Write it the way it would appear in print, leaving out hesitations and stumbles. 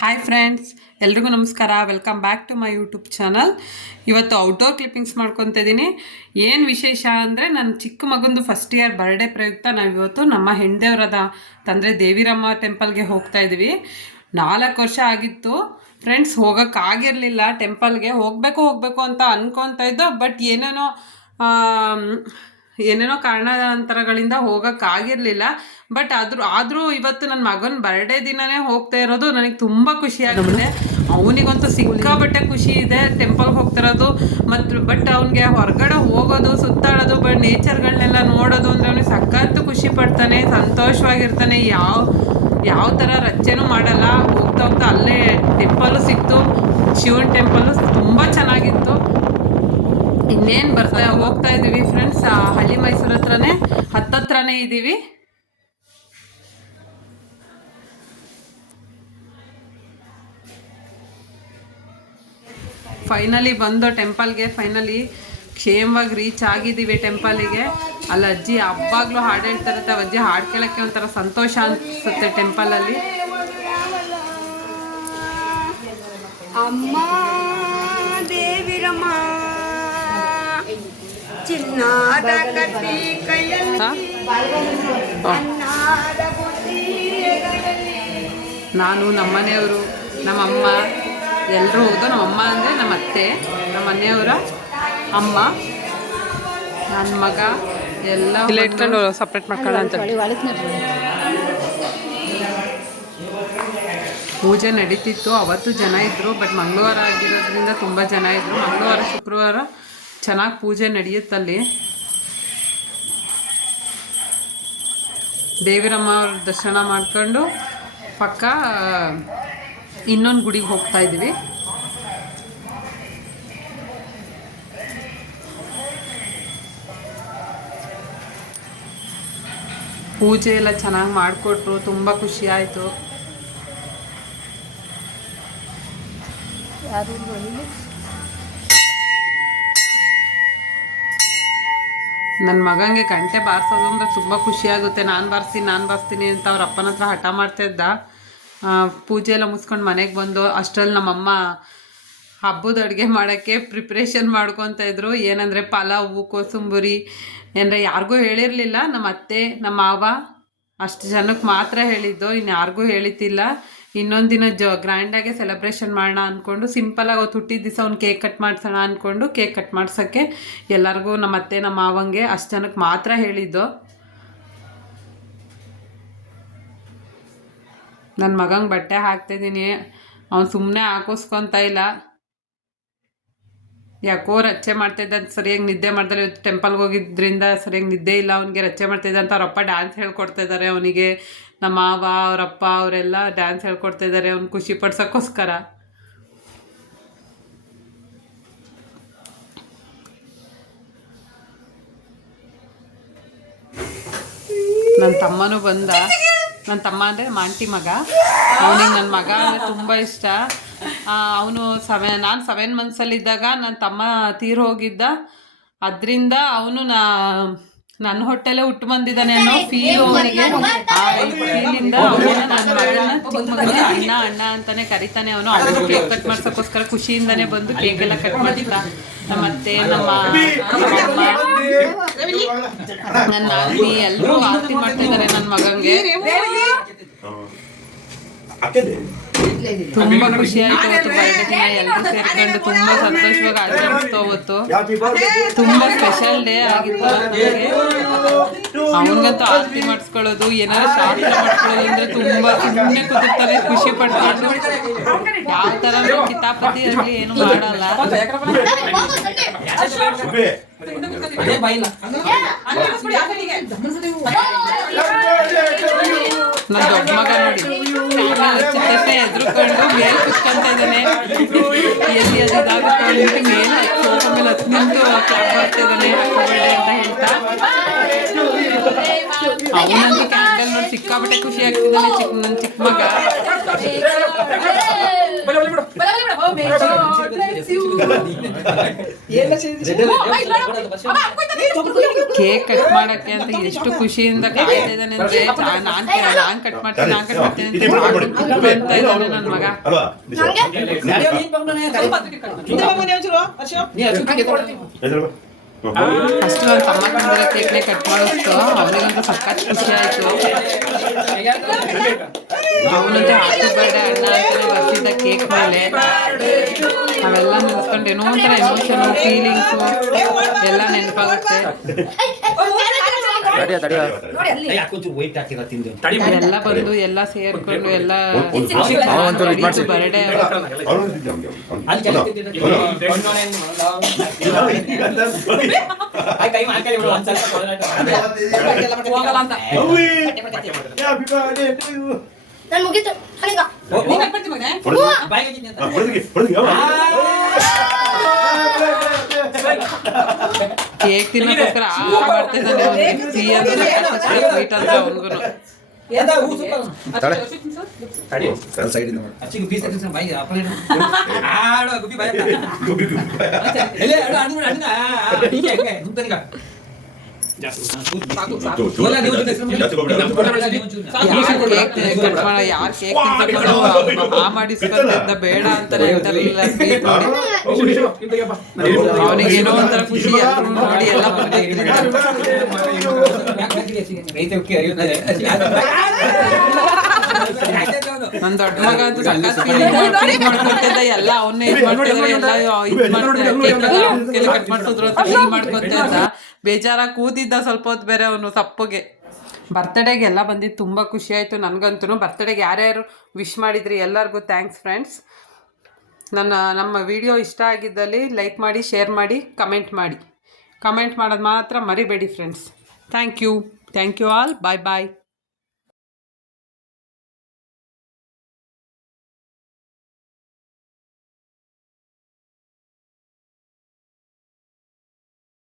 Hi friends, ಎಲ್ರಿಗೂ ನಮಸ್ಕಾರ. Welcome back to my YouTube channel. ಇವತ್ತು ಔಟ್ಡೋರ್ ಕ್ಲಿಪ್ಪಿಂಗ್ಸ್ ಮಾಡ್ಕೊತಾ ಇದ್ದೀನಿ. ಏನು ವಿಶೇಷ ಅಂದರೆ, ನನ್ನ ಚಿಕ್ಕ ಮಗಂದು ಫಸ್ಟ್ ಇಯರ್ ಬರ್ಡೇ ಪ್ರಯುಕ್ತ ನಾವಿವತ್ತು ನಮ್ಮ ಹೆಣ್ದೇವರದ ತಂದರೆ ದೇವಿರಮ್ಮ ಟೆಂಪಲ್ಗೆ ಹೋಗ್ತಾ ಇದ್ದೀವಿ. 4 ವರ್ಷ ಆಗಿತ್ತು ಫ್ರೆಂಡ್ಸ್, ಹೋಗೋಕ್ಕಾಗಿರಲಿಲ್ಲ. ಟೆಂಪಲ್ಗೆ ಹೋಗಬೇಕು ಅಂತ ಅಂದ್ಕೊತಾ ಇದ್ದೋ, ಬಟ್ ಏನೇನೋ ಕಾರಣಾಂತರಗಳಿಂದ ಹೋಗೋಕ್ಕಾಗಿರಲಿಲ್ಲ. ಬಟ್ ಆದರೂ ಇವತ್ತು ನನ್ನ ಮಗನ ಬರ್ಡೇ ದಿನವೇ ಹೋಗ್ತಾ ಇರೋದು ನನಗೆ ತುಂಬ ಖುಷಿಯಾಗುತ್ತೆ. ಅವನಿಗಂತೂ ಸಿಕ್ಕಾಬಟ್ಟೆ ಖುಷಿ ಇದೆ ಟೆಂಪಲ್ಗೆ ಹೋಗ್ತಿರೋದು. ಬಟ್ ಅವನಿಗೆ ಹೊರಗಡೆ ಹೋಗೋದು, ಸುತ್ತಾಡೋದು, ಬಟ್ ನೇಚರ್ಗಳನ್ನೆಲ್ಲ ನೋಡೋದು ಅಂದರೆ ಅವನಿಗೆ ಸಖತ್ತು ಖುಷಿ ಪಡ್ತಾನೆ, ಸಂತೋಷವಾಗಿರ್ತಾನೆ. ಯಾವ ಥರ ರಚನೆನೂ ಮಾಡಲ್ಲ. ಹೋಗ್ತಾ ಅಲ್ಲೇ ಟೆಂಪಲ್ಲು ಸಿಕ್ತು, ಶಿವನ ಟೆಂಪಲ್ಲು ತುಂಬ ಚೆನ್ನಾಗಿತ್ತು. ಇನ್ನೇನು ಹೋಗ್ತಾ ಇದ್ದೀವಿ ಫ್ರೆಂಡ್ಸ್. ಹಳ್ಳಿ ಮೈಸೂರು ಹತ್ತತ್ರನೇ ಇದ್ದೀವಿ. ಫೈನಲಿ ಬಂದು ಟೆಂಪಲ್ಗೆ ಕ್ಷೇಮವಾಗಿ ರೀಚ್ ಆಗಿದ್ದೀವಿ ಟೆಂಪಲಿಗೆ. ಅಲ್ಲಿ ಅಜ್ಜಿ ಹಬ್ಬಾಗ್ಲೂ ಹಾಡು ಹೇಳ್ತಾ ಇರುತ್ತೆ. ಅಜ್ಜಿ ಹಾಡು ಕೇಳೋಕ್ಕೆ ಒಂಥರ ಸಂತೋಷ ಅನಿಸುತ್ತೆ ಟೆಂಪಲಲ್ಲಿ. ಅಮ್ಮ ದೇವಿರಮ್ಮ ಚಿನ್ನದ ಕಟ್ಟಿ ಕೈಯಲ್ಲಿ ಅನ್ನದ ಬುತ್ತಿಯಲ್ಲಿ ನಾನು, ನಮ್ಮನೆಯವರು, ನಮ್ಮಮ್ಮ ಎಲ್ಲರೂ ಹೋಗೋದು. ನಮ್ಮಮ್ಮ ಅಂದರೆ ನಮ್ಮ ಅತ್ತೆ, ನಮ್ಮ ಮನೆಯವರ ಅಮ್ಮ, ನನ್ನ ಮಗ ಎಲ್ಲ ಇಟ್ಕೊಂಡು ಸಪ್ರೇಟ್ ಮಾಡ್ಕೊಳ್ಳೋ ಅಂತ ಪೂಜೆ ನಡೀತಿತ್ತು. ಅವತ್ತು ಜನ ಇದ್ದರು, ಬಟ್ ಮಂಗಳವಾರ ಆಗಿರೋದ್ರಿಂದ ತುಂಬ ಜನ ಇದ್ದರು. ಮಂಗಳವಾರ ಶುಕ್ರವಾರ ಚೆನ್ನಾಗಿ ಪೂಜೆ ನಡೆಯುತ್ತಲ್ಲಿ. ದೇವಿರಮ್ಮ ಅವ್ರ ದರ್ಶನ ಮಾಡ್ಕೊಂಡು ಪಕ್ಕ ಇನ್ನೊಂದು ಗುಡಿಗೆ ಹೋಗ್ತಾ ಇದ್ದೀವಿ. ಪೂಜೆ ಎಲ್ಲ ಚೆನ್ನಾಗಿ ಮಾಡಿಕೊಟ್ರು, ತುಂಬ ಖುಷಿ ಆಯಿತು. ನನ್ನ ಮಗನಿಗೆ ಗಂಟೆ ಬಾರಿಸೋದು ಅಂದರೆ ತುಂಬ ಖುಷಿಯಾಗುತ್ತೆ. ನಾನು ಬಾರಿಸ್ತೀನಿ ಅಂತ ಅವ್ರ ಅಪ್ಪನ ಹತ್ರ ಹಠ ಮಾಡ್ತಾಯಿದ್ದ. ಪೂಜೆ ಎಲ್ಲ ಮುಗಿಸ್ಕೊಂಡು ಮನೆಗೆ ಬಂದು ಅಷ್ಟರಲ್ಲಿ ನಮ್ಮಮ್ಮ ಹಬ್ಬದ ಅಡುಗೆ ಮಾಡೋಕ್ಕೆ ಪ್ರಿಪ್ರೇಷನ್ ಮಾಡ್ಕೊತಾ ಇದ್ರು. ಏನಂದರೆ ಪಲಾವು, ಕೋಸಂಬರಿ ಅಂದರೆ ಯಾರಿಗೂ ಹೇಳಿರಲಿಲ್ಲ. ನಮ್ಮ ಅತ್ತೆ, ನಮ್ಮ ಮಾವ ಅಷ್ಟು ಜನಕ್ಕೆ ಮಾತ್ರ ಹೇಳಿದ್ದು, ಇನ್ನು ಯಾರಿಗೂ ಹೇಳಿದ್ದಿಲ್ಲ. ಇನ್ನೊಂದು ದಿನ ಗ್ರ್ಯಾಂಡಾಗೆ ಸೆಲೆಬ್ರೇಷನ್ ಮಾಡೋಣ ಅಂದ್ಕೊಂಡು, ಸಿಂಪಲಾಗಿ ಅವತ್ತು ಹುಟ್ಟಿದ ದಿವಸ ಅವ್ನು ಕೇಕ್ ಕಟ್ ಮಾಡಿಸೋಣ ಅಂದ್ಕೊಂಡು ಕೇಕ್ ಕಟ್ ಮಾಡ್ಸೋಕ್ಕೆ ಎಲ್ಲರಿಗೂ, ನಮ್ಮ ಅತ್ತೆ, ನಮ್ಮ ಮಾವಂಗೆ ಅಷ್ಟು ಜನಕ್ಕೆ ಮಾತ್ರ ಹೇಳಿದ್ದು. ನನ್ನ ಮಗಂಗೆ ಬಟ್ಟೆ ಹಾಕ್ತಾಯಿದ್ದೀನಿ. ಅವ್ನು ಸುಮ್ಮನೆ ಹಾಕೋಸ್ಕೊತ ಇಲ್ಲ. ಯಾಕೋ ರಚ್ಚೆ ಮಾಡ್ತಾಯಿದ್ದ, ಸರಿಯಾಗಿ ನಿದ್ದೆ ಮಾಡ್ದಲ್ಲ. ಇವತ್ತು ಟೆಂಪಲ್ಗೆ ಹೋಗಿದ್ದರಿಂದ ಸರಿಯಾಗಿ ನಿದ್ದೆ ಇಲ್ಲ ಅವನಿಗೆ. ರಚ್ಚೆ ಮಾಡ್ತಾಯಿದ್ದ ಅಂತ ಅವರಪ್ಪ ಡ್ಯಾನ್ಸ್ ಹೇಳ್ಕೊಡ್ತಾಯಿದ್ದಾರೆ ಅವನಿಗೆ. ನಮ್ಮ ಮಾವ, ಅವರಪ್ಪ ಅವರೆಲ್ಲ ಡ್ಯಾನ್ಸ್ ಹೇಳ್ಕೊಡ್ತಾಯಿದ್ದಾರೆ ಅವ್ನು ಖುಷಿ ಪಡ್ಸೋಕ್ಕೋಸ್ಕರ. ನನ್ನ ತಮ್ಮನೂ ಬಂದ. ನನ್ನ ತಮ್ಮ ಅಂದರೆ ಮಾಂಟಿ ಮಗ. ಅವನಿಗೆ ನನ್ನ ಮಗ ಅಂದರೆ ತುಂಬ ಇಷ್ಟ. ಅವನು ನಾನು 7 ಮಂತ್ಸಲ್ಲಿದ್ದಾಗ ನನ್ನ ತಮ್ಮ ತೀರು ಹೋಗಿದ್ದ. ಅದರಿಂದ ಅವನು ನನ್ನ ಹೊಟ್ಟೆಲ್ಲೇ ಹುಟ್ಟು ಬಂದಿದ್ದಾನೆ ಅನ್ನೋ ಫೀಲ್ ಅವನಿಗೆ. ಆ ಫೀಲಿಂದ ಅವನು ನನ್ನ ಮಗನ ಚಿಕ್ಕ ಮಗನ ಅಣ್ಣ ಅಂತಲೇ ಕರಿತಾನೆ. ಅವನು ಕೇಕ್ ಕಟ್ ಮಾಡ್ಸೋಕ್ಕೋಸ್ಕರ ಖುಷಿಯಿಂದನೇ ಬಂದು ಕೇಕ್ ಎಲ್ಲ ಕಟ್ ಮಾಡಿದ್ದ. ನಮ್ಮ ಅತ್ತೆ, ನಮ್ಮ ಅಮ್ಮ, ನನ್ನ ನಾಲ್ನಿ ಎಲ್ಲರೂ ಆರತಿ ಮಾಡ್ತಿದ್ದಾರೆ ನನ್ನ ಮಗಂಗೆ. ತುಂಬ ಖುಷಿ ಆಯ್ತು ಅವತ್ತು ಬರ್ಡೇ ದಿನ. ಎಲ್ಲರೂ ಸೇರ್ಕೊಂಡು ತುಂಬ ಸಂತೋಷವಾಗಿ ಆಚರಿಸ್ತು. ಅವತ್ತು ತುಂಬ ಸ್ಪೆಷಲ್ ಡೇ ಆಗಿತ್ತು ನನಗೆ. ಅವನಿಗಂತೂ ಆರತಿ ಮಾಡಿಸ್ಕೊಳ್ಳೋದು, ಏನಾದ್ರು ಶಾಸ್ತ್ರ ಮಾಡ್ಕೊಳ್ಳೋದು ಅಂದರೆ ತುಂಬ ಸುಮ್ಮನೆ ಕುದುರ್ತಾರೆ, ಖುಷಿ ಪಡ್ಕೊಂಡು. ಯಾವ ಥರ ಕಿತಾಪತಿ ಆಗಲಿ ಏನು ಮಾಡಲ್ಲ. ನನ್ನ ದೊಡ್ಡ ಮಗ ನೋಡಿ ಚಿತ್ರತೆ ಎದುರುಕೊಂಡು ಮೇಲೆ ಕುತ್ಕೊಂತ ಇದ್ದಾನೆ. ಎಲ್ಲಿ ಅದು ಇದಾಗುತ್ತೆ ಮೇಲೆ ಸೋಫಾ ಮೇಲೆ ಹತ್ತು ನಿಂತು ಕ್ಲಾಪ್ ಮಾಡ್ತಿದ್ದಾನೆ ಅಂತ ಹೇಳ್ತಾ. ಅವನಂತೂ ಕ್ಯಾಂಡಲ್ ನೋಡಿ ಸಿಕ್ಕಾಪಟ್ಟೆ ಖುಷಿ ಆಗ್ತಿದ್ದಾನೆ ನನ್ನ ಚಿಕ್ಕ ಮಗ. ಕೇಕ್ ಕಟ್ ಮಾಡಕ್ಕೆ ಅಂತ ಎಷ್ಟು ಖುಷಿಯಿಂದ ಕಾಯ್ತಾ ಇದ್ದಾನೆ ಅಂದ್ರೆ ನಾನ್ ಕಟ್ ಮಾಡ್ತೀನಿ ಅಂತ ಇದ್ದಾನೆ ನನ್ನ ಮಗ. ಫಸ್ಟ್ ನನ್ನ ತಮ್ಮ ಬಂದಿರೋ ಕೇಕ್ನೇ ಕಟ್ ಮಾಡಿಸ್ತು. ಅವನಿಗಂತೂ ಸಖತ್ ಖುಷಿ ಆಯ್ತು. ಅವನಂತೆ ಹ್ಯಾಪಿ ಬರ್ಡೇ ಅಣ್ಣ ಅಂತಾನೆ ಬರ್ತಿದ್ದ ಕೇಕ್ ಮೇಲೆ. ಅವೆಲ್ಲ ನಿಲ್ಸ್ಕೊಂಡು ಏನೋ ಒಂಥರ ಎಮೋಷನು ಫೀಲಿಂಗ್ಸು ಎಲ್ಲ ನೆನಪಾಗುತ್ತೆ. ಎಲ್ಲ ಬಂದು ಎಲ್ಲ ಸೇರ್ಕೊಂಡು ಎಲ್ಲ ಬರ್ಡೇ ಕೇಕ್ ತಿನ್ನೋಕ್ಕೋಸ್ಕರ ಮಾಡ್ತಿದ್ದಾನೆ ಅವನಿಗೆ. ಸಿಹಿ ಅಂದ್ರೆ ಸ್ವೀಟ್ ಅಂದ್ರೆ ಅವನಿಗೂ. ಯಾರು ಕೇಕ್ ಮಾಡಿಸ್ಕೊಂಡ ಬೇಡ ಅಂತಾನೆ ಹೇಳ್ತಾರಲ್ಲ ಸ್ವೀಟ್ ನೋಡಿ. ಅವನಿಗೇನೋ ಒಂಥರ ಖುಷಿ ಎಲ್ಲರೂ ನೋಡಿ ಎಲ್ಲ ನನ್ ದೊಡ್ಡ ಮಗ ಅಂತೂ ಸಖತ್ ಮಾಡ್ಕೊತಿದ್ದ. ಎಲ್ಲ ಅವನ್ನೇ ಇದ್ ಮಾಡ್ತಿದ್ರೆ ಎಲ್ಲ ಕಟ್ ಮಾಡ್ಸಿದ್ರು ಅಂತ ಫೀಲ್ ಮಾಡ್ಕೊತ ಇದ್ದ. ಬೇಜಾರಾಗಿ ಕೂತಿದ್ದ ಸ್ವಲ್ಪ ಹೊತ್ತು ಬೇರೆ ಅವನು ಸಪ್ಪಗೆ. ಬರ್ತಡೇಗೆ ಎಲ್ಲ ಬಂದಿದ್ದು ತುಂಬ ಖುಷಿ ಆಯಿತು ನನಗಂತೂ. ಬರ್ತಡೇಗೆ ಯಾರ್ಯಾರು ವಿಶ್ ಮಾಡಿದ್ರಿ ಎಲ್ಲರಿಗೂ ಥ್ಯಾಂಕ್ಸ್ ಫ್ರೆಂಡ್ಸ್. ನಮ್ಮ ವಿಡಿಯೋ ಇಷ್ಟ ಆಗಿದ್ದಲ್ಲಿ ಲೈಕ್ ಮಾಡಿ, ಶೇರ್ ಮಾಡಿ, ಕಮೆಂಟ್ ಮಾಡಿ. ಕಮೆಂಟ್ ಮಾಡೋದು ಮಾತ್ರ ಮರಿಬೇಡಿ friends. Thank you all. Bye bye.